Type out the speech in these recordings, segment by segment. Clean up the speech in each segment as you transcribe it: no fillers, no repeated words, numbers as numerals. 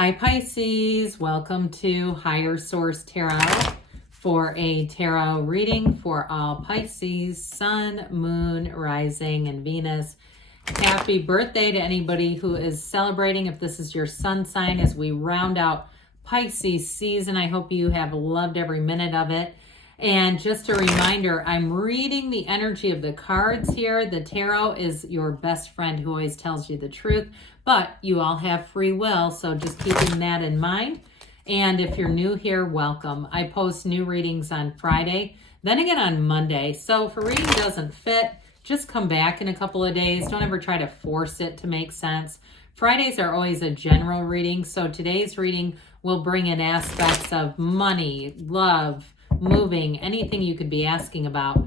Hi Pisces, welcome to Higher Source Tarot for a tarot reading for all Pisces, Sun, Moon, Rising, and Venus. Happy birthday to anybody who is celebrating, if this is your sun sign, as we round out Pisces season. I hope you have loved every minute of it. And just a reminder, I'm reading the energy of the cards here. The tarot is your best friend who always tells you the truth, but you all have free will, so just keeping that in mind. And if you're new here, welcome. I post new readings on Friday, then again on Monday. So if a reading doesn't fit, just come back in a couple of days. Don't ever try to force it to make sense. Fridays are always a general reading, so today's reading will bring in aspects of money, love, moving, anything you could be asking about.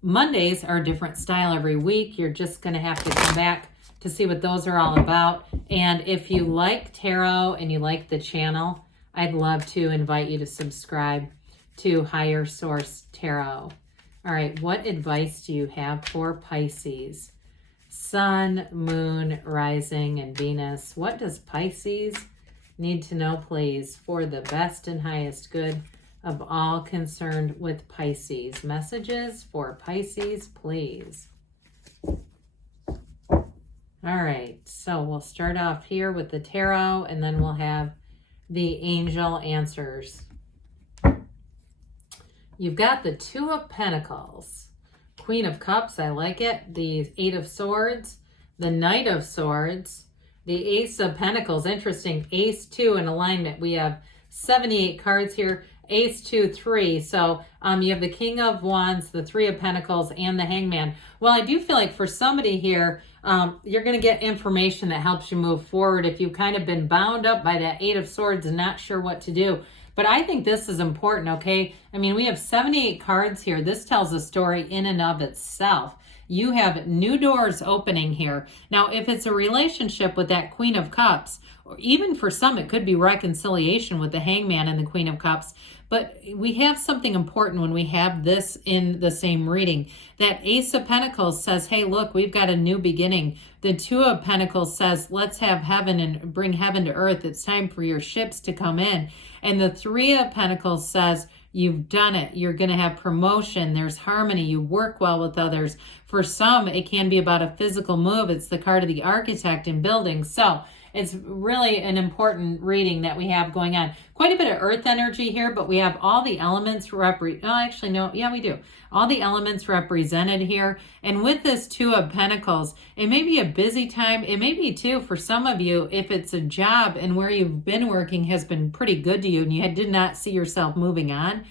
Mondays are a different style every week. You're just going to have to come back to see what those are all about. And if you like tarot and you like the channel, I'd love to invite you to subscribe to Higher Source Tarot. All right, what advice do you have for Pisces? Sun, Moon, Rising, and Venus. What does Pisces need to know, please, for the best and highest good of all concerned with Pisces? Messages for Pisces, please. All right, so we'll start off here with the tarot, and then we'll have the angel answers. You've got the Two of Pentacles, Queen of Cups, I like it, the Eight of Swords, the Knight of Swords, the Ace of Pentacles, interesting, Ace 2 in alignment. We have 78 cards here. Ace 2, 3. So you have the King of Wands, the Three of Pentacles, and the Hangman. Well, I do feel like for somebody here, you're going to get information that helps you move forward if you've kind of been bound up by that Eight of Swords and not sure what to do. But I think this is important, okay? I mean, we have 78 cards here. This tells a story in and of itself. You have new doors opening here. Now, if it's a relationship with that Queen of Cups, or even for some, it could be reconciliation with the Hangman and the Queen of Cups. But we have something important when we have this in the same reading. That Ace of Pentacles says, hey, look, we've got a new beginning. The Two of Pentacles says, let's have heaven and bring heaven to earth. It's time for your ships to come in. And the Three of Pentacles says, you've done it. You're going to have promotion. There's harmony. You work well with others. For some, it can be about a physical move. It's the card of the architect in building. So it's really an important reading that we have going on. Quite a bit of earth energy here, but we have all the elements we do. All the elements represented here. And with this Two of Pentacles, it may be a busy time. It may be too, for some of you, if it's a job and where you've been working has been pretty good to you and you did not see yourself moving on,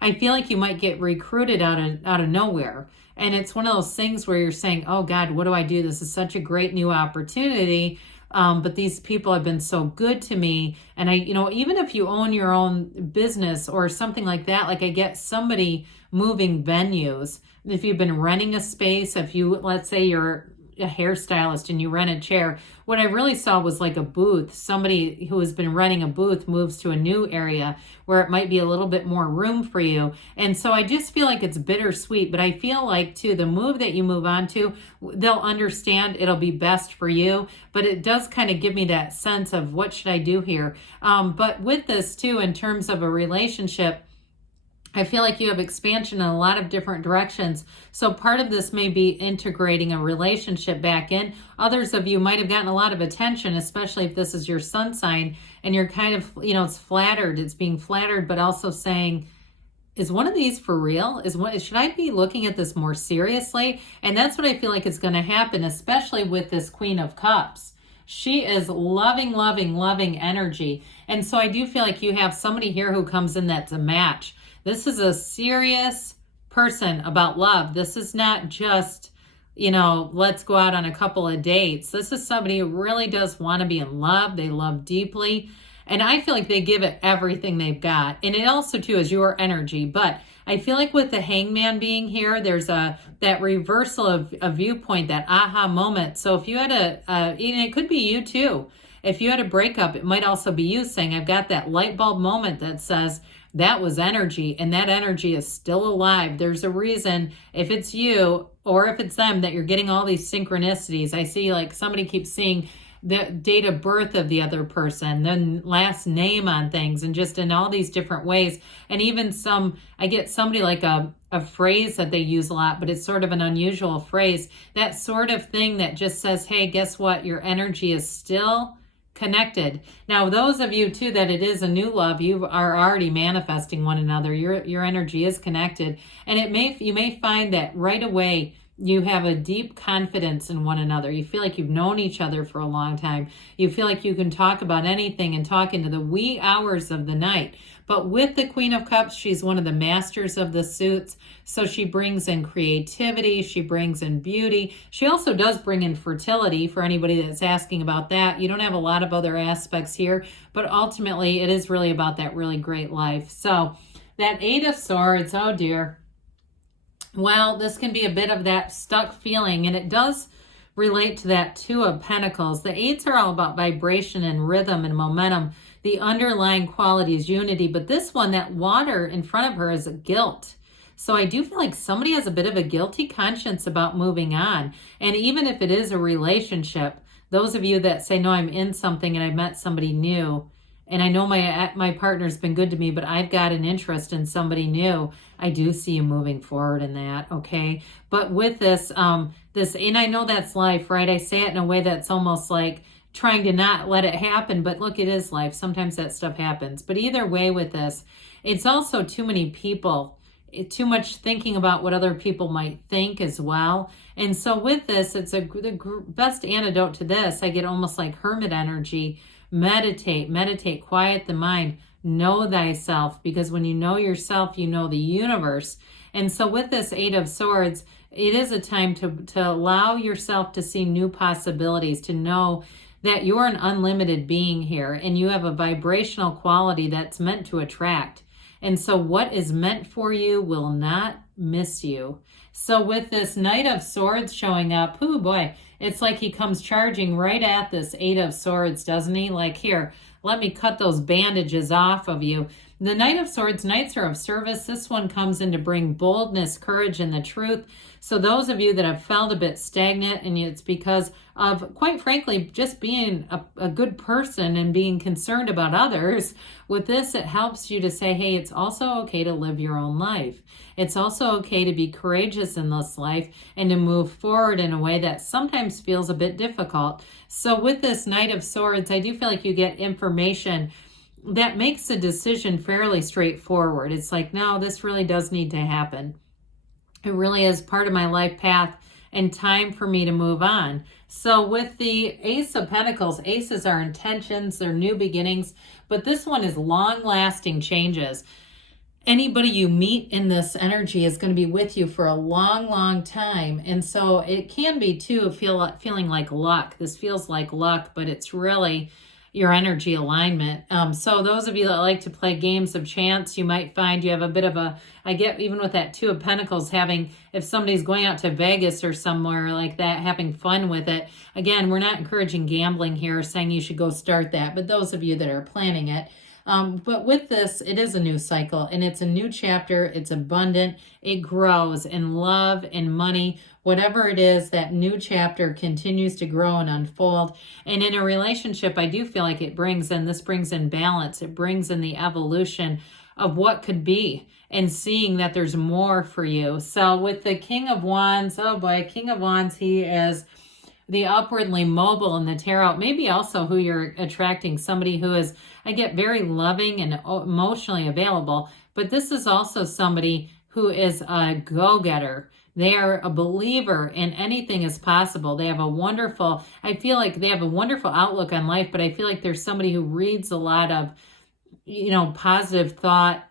I feel like you might get recruited out of nowhere. And it's one of those things where you're saying, oh God, what do I do? This is such a great new opportunity. But these people have been so good to me. And even if you own your own business or something like that, like I get somebody moving venues. If you've been renting a space, let's say you're a hairstylist and you rent a chair, what I really saw was like a booth. Somebody who has been renting a booth moves to a new area where it might be a little bit more room for you. And so I just feel like it's bittersweet, but I feel like too, the move that you move on to, they'll understand it'll be best for you, but it does kind of give me that sense of what should I do here? But with this too, in terms of a relationship, I feel like you have expansion in a lot of different directions. So part of this may be integrating a relationship back in. Others of you might have gotten a lot of attention, especially if this is your sun sign and you're kind of, it's flattered. It's being flattered, but also saying, is one of these for real? Should I be looking at this more seriously? And that's what I feel like is going to happen, especially with this Queen of Cups. She is loving, loving, loving energy. And so I do feel like you have somebody here who comes in that's a match. This is a serious person about love. This is not just, let's go out on a couple of dates. This is somebody who really does want to be in love. They love deeply. And I feel like they give it everything they've got. And it also, too, is your energy. But I feel like with the Hangman being here, there's that reversal of a viewpoint, that aha moment. So if you had and it could be you, too. If you had a breakup, it might also be you saying, I've got that light bulb moment that says, that was energy, and that energy is still alive. There's a reason, if it's you or if it's them, that you're getting all these synchronicities. I see like somebody keeps seeing the date of birth of the other person, the last name on things, and just in all these different ways. And even I get somebody like a phrase that they use a lot, but it's sort of an unusual phrase, that sort of thing that just says, hey, guess what? Your energy is still connected. Now, those of you too that it is a new love, you are already manifesting one another. Your energy is connected, and you may find that right away you have a deep confidence in one another. You feel like you've known each other for a long time. You feel like you can talk about anything and talk into the wee hours of the night. But with the Queen of Cups, she's one of the masters of the suits. So she brings in creativity. She brings in beauty. She also does bring in fertility for anybody that's asking about that. You don't have a lot of other aspects here, but ultimately it is really about that really great life. So that Eight of Swords, oh dear. Well, this can be a bit of that stuck feeling, and it does relate to that Two of Pentacles. The eights are all about vibration and rhythm and momentum. The underlying quality is unity, but this one, that water in front of her, is guilt. So I do feel like somebody has a bit of a guilty conscience about moving on. And even if it is a relationship, those of you that say, no, I'm in something and I met somebody new, and I know my partner's been good to me, but I've got an interest in somebody new, I do see you moving forward in that, okay? But with this, and I know that's life, right? I say it in a way that's almost like trying to not let it happen, but look, it is life. Sometimes that stuff happens. But either way with this, it's also too many people, too much thinking about what other people might think as well. And so with this, it's the best antidote to this. I get almost like hermit energy. Meditate, quiet the mind, know thyself, because when you know yourself, you know the universe. And so with this Eight of Swords, it is a time to allow yourself to see new possibilities, to know that you're an unlimited being here and you have a vibrational quality that's meant to attract. And so what is meant for you will not miss you. So with this Knight of Swords showing up, oh boy, it's like he comes charging right at this Eight of Swords, doesn't he? Like, here, let me cut those bandages off of you. The Knight of Swords, Knights are of service. This one comes in to bring boldness, courage, and the truth. So those of you that have felt a bit stagnant, and it's because of, quite frankly, just being a good person and being concerned about others, with this, it helps you to say, hey, it's also okay to live your own life. It's also okay to be courageous in this life and to move forward in a way that sometimes feels a bit difficult. So with this Knight of Swords, I do feel like you get information that makes the decision fairly straightforward. It's like, no, this really does need to happen. It really is part of my life path and time for me to move on. So with the Ace of Pentacles, aces are intentions, they're new beginnings, but this one is long-lasting changes. Anybody you meet in this energy is going to be with you for a long, long time. And so it can be too feeling like luck. This feels like luck, but it's really your energy alignment. So those of you that like to play games of chance, you might find you have a bit of I get even with that Two of Pentacles, if somebody's going out to Vegas or somewhere like that, having fun with it. Again, we're not encouraging gambling here, saying you should go start that, but those of you that are planning it. But with this, it is a new cycle and it's a new chapter. It's abundant. It grows in love and money. Whatever it is, that new chapter continues to grow and unfold. And in a relationship, I do feel like this brings in balance. It brings in the evolution of what could be and seeing that there's more for you. So with the King of Wands, oh boy, King of Wands, he is the upwardly mobile in the tarot. Maybe also who you're attracting, somebody who is, I get very loving and emotionally available, but this is also somebody who is a go-getter. They are a believer in anything is possible. They have I feel like they have a wonderful outlook on life, but I feel like there's somebody who reads a lot of, positive thought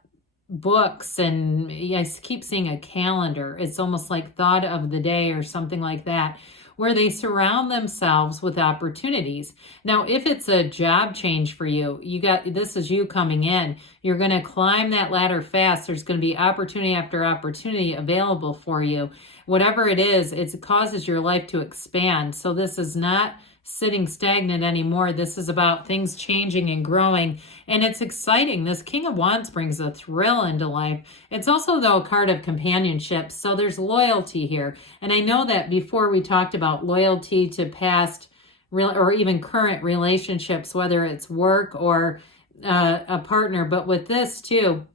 books, and I keep seeing a calendar. It's almost like thought of the day or something like that, where they surround themselves with opportunities. Now, if it's a job change for you, this is you coming in. You're going to climb that ladder fast. There's going to be opportunity after opportunity available for you. Whatever it is, it causes your life to expand. So this is not sitting stagnant anymore. This is about things changing and growing, and it's exciting. This King of Wands brings a thrill into life. It's also, though, a card of companionship, so there's loyalty here. And I know that before we talked about loyalty to past or even current relationships, whether it's work or a partner. But with this too,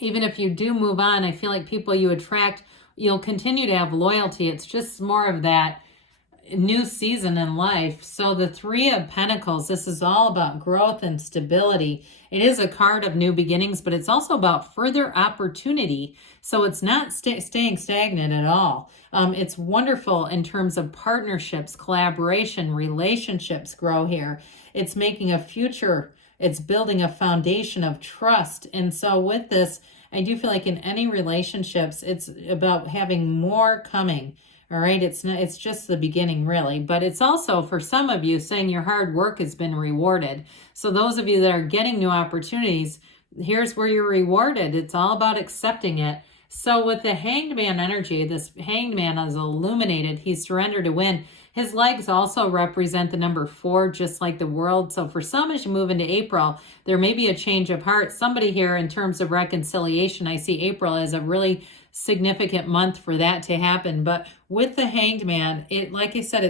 even if you do move on, I feel like people you attract, you'll continue to have loyalty. It's just more of that new season in life. So the Three of Pentacles, this is all about growth and stability. It is a card of new beginnings, but it's also about further opportunity. So it's not staying stagnant at all. It's wonderful in terms of partnerships, collaboration, relationships grow here. It's making a future. It's building a foundation of trust. And so with this, I do feel like in any relationships, it's about having more coming. All right, it's just the beginning, really. But it's also, for some of you, saying your hard work has been rewarded. So those of you that are getting new opportunities, here's where you're rewarded. It's all about accepting it. So with the Hanged Man energy, this Hanged Man is illuminated. He's surrendered to win. His legs also represent the number 4, just like the world. So for some, as you move into April, there may be a change of heart. Somebody here, in terms of reconciliation, I see April as a really significant month for that to happen. But with the Hanged Man, it, like I said,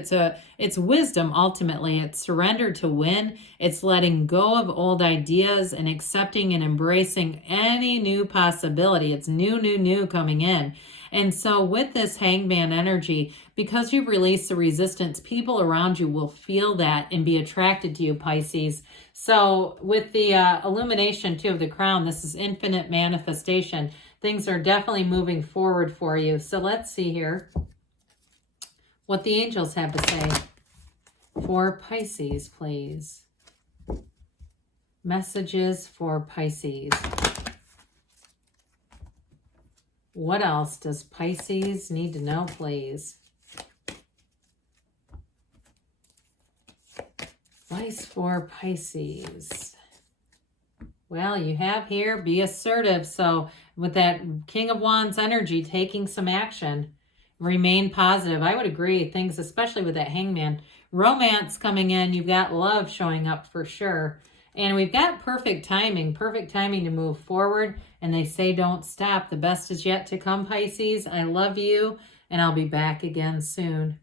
it's wisdom. Ultimately, it's surrender to win. It's letting go of old ideas and accepting and embracing any new possibility. It's new coming in. And so with this Hanged Man energy, because you've released the resistance, people around you will feel that and be attracted to you, Pisces. So with the illumination too of the crown, this is infinite manifestation. Things are definitely moving forward for you. So let's see here what the angels have to say for Pisces, please. Messages for Pisces. What else does Pisces need to know, please? Advice for Pisces. Well, you have here, be assertive. So with that King of Wands energy, taking some action, remain positive. I would agree. Things, especially with that Hangman. Romance coming in. You've got love showing up for sure. And we've got perfect timing to move forward. And they say don't stop. The best is yet to come, Pisces. I love you, and I'll be back again soon.